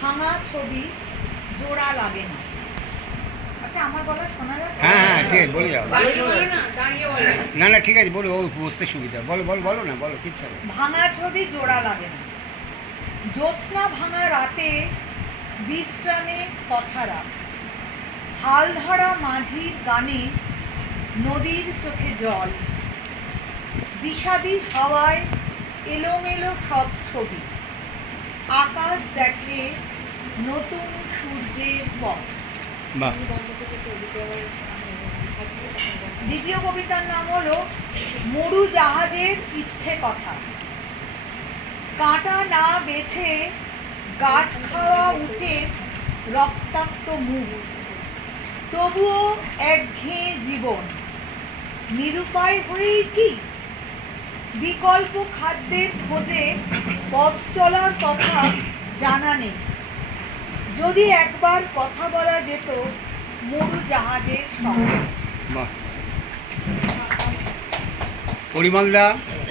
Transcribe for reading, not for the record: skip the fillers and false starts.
ভাঙা ছবি জোড়া লাগে না। আচ্ছা, আমার গলা শোনা যাচ্ছে? হ্যাঁ ঠিক আছে, বলে যাও। দাঁড়িয়ে বলো না, দাঁড়িয়ে বলো। না ঠিক আছে, বলো, ও বুঝতে সুবিধা। বলো বলো বলো না, বলো, কিচ্ছু হবে। ভাঙা ছবি জোড়া লাগে না। জ্যোৎস্না ভাঙা রাতে বিশ্রামে কথারা, হাল ধরা মাঝির গানে নদীর চোখে জল, বিষাদী হাওয়ায় এলোমেলো সব ছবি, আকাশ দেখে নতুন সূর্যের পথ। বাহ। দ্বিতীয় কবিতার নাম হলো মরু জাহাজের ইচ্ছে কথা। কাঁটা না বেছে গাছ খাওয়া উঠে রক্তাক্ত মুখ, তবুও একঘেয়ে জীবন, নিরুপায় হয়েই কি বিকল্প খাদ্যের খোঁজে পথ চলার কথা জানা নেই। যদি একবার কথা বলা যেত মরু জাহাজের সঙ্গে। বাহ। পরিমলদা